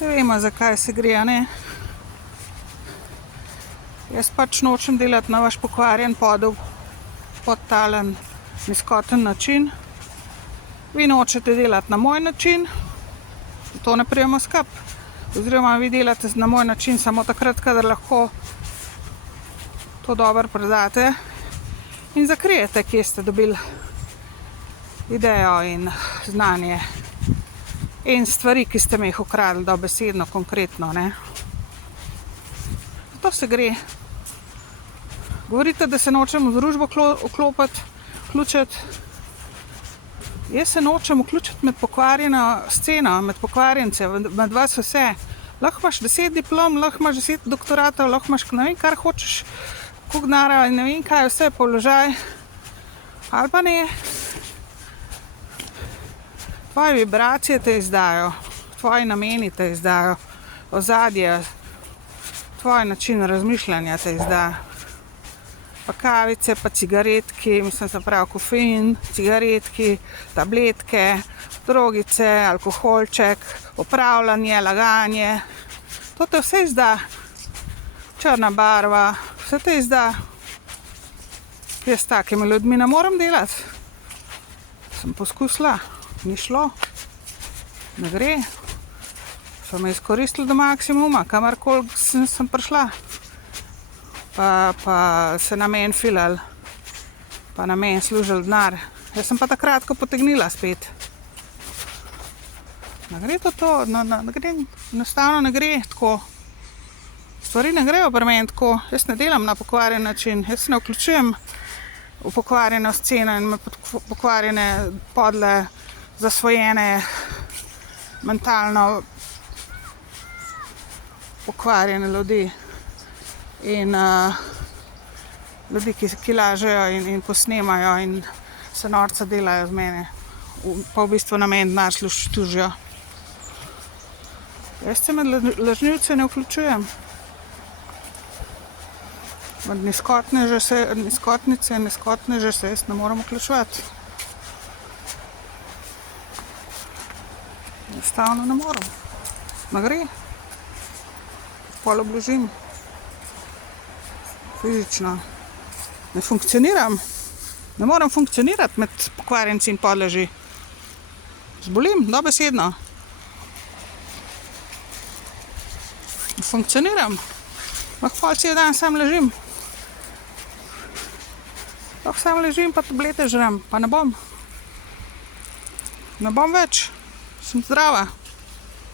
Se vemo, zakaj se gre, a ne? Jaz pač nočem delati na vaš pokvarjen podolg, podtalen, nizkoten način. Vi nočete delati na moj način, to ne prijemo skup. Oziroma vi delate na moj način samo takrat, kadar lahko to dobro prodate in zakrijete, kje ste dobili idejo in znanje in stvari, ki ste mi jih ukradli dobesedno, konkretno, ne. To se gre. Govorite, da se nočem v družbo vključiti. Jaz se nočem vključiti med pokvarjeno sceno, med pokvarjence, med vas vse. Lahko imaš 10 diplom, lahko imaš 10 doktoratov, lahko imaš ne vem, kar hočeš, koliko denarja in ne vem kaj, vse položaj. Ali pa ne. Tvoje vibracije te izdajo, tvoji nameni te izdajo, ozadje, tvoj način razmišljanja te izdajo. Pa kavice, pa cigaretki, mislim se pravi kofein, cigaretki, tabletke, drogice, alkoholček, opravljanje, laganje. To te vse izda. Črna barva, vse te izda. Jaz s takimi ljudmi ne morem delati. Sem poskusila, ni šlo, ne gre. So me izkoristili do maksimuma, kamorkoli sem prišla. Pa se na meni filali, pa na meni služili denar. Jaz sem pa takrat, ko potegnila spet. Ne gre to, ne gre, enostavno ne gre tako. Stvari ne grejo pri meni tako. Jaz ne delam na pokvarjen način, jaz se ne vključujem v pokvarjeno sceno in pokvarjene, podle, zasvojene, mentalno pokvarjene ljudi. In ljudi, ki lažejo in posnemajo in se norca delajo z mene, pa v bistvu na meni denar služijo. Jaz se med lažnivce ne vključujem. Med nizkotnice in nizkotneže se jaz ne morem vključevati. Enostavno ne morem. Ne gre. Pol obložim. Fizično. Ne funkcioniram. Ne morem funkcionirati med pokvarjenci in podleži. Zbolim, dobesedno. Ne funkcioniram. Lahko cel dan sam ležim. Lahko sam ležim, pa tablete žrem, pa ne bom. Ne bom več. Sem zdrava.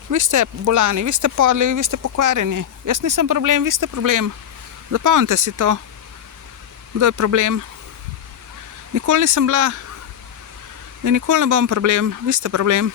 Vi ste bolani, vi ste podli, vi ste pokvarjeni. Jaz nisem problem, vi ste problem. Zapomnite si to, kdo je problem. Nikoli nisem bila in nikoli ne bom problem, vi ste problem.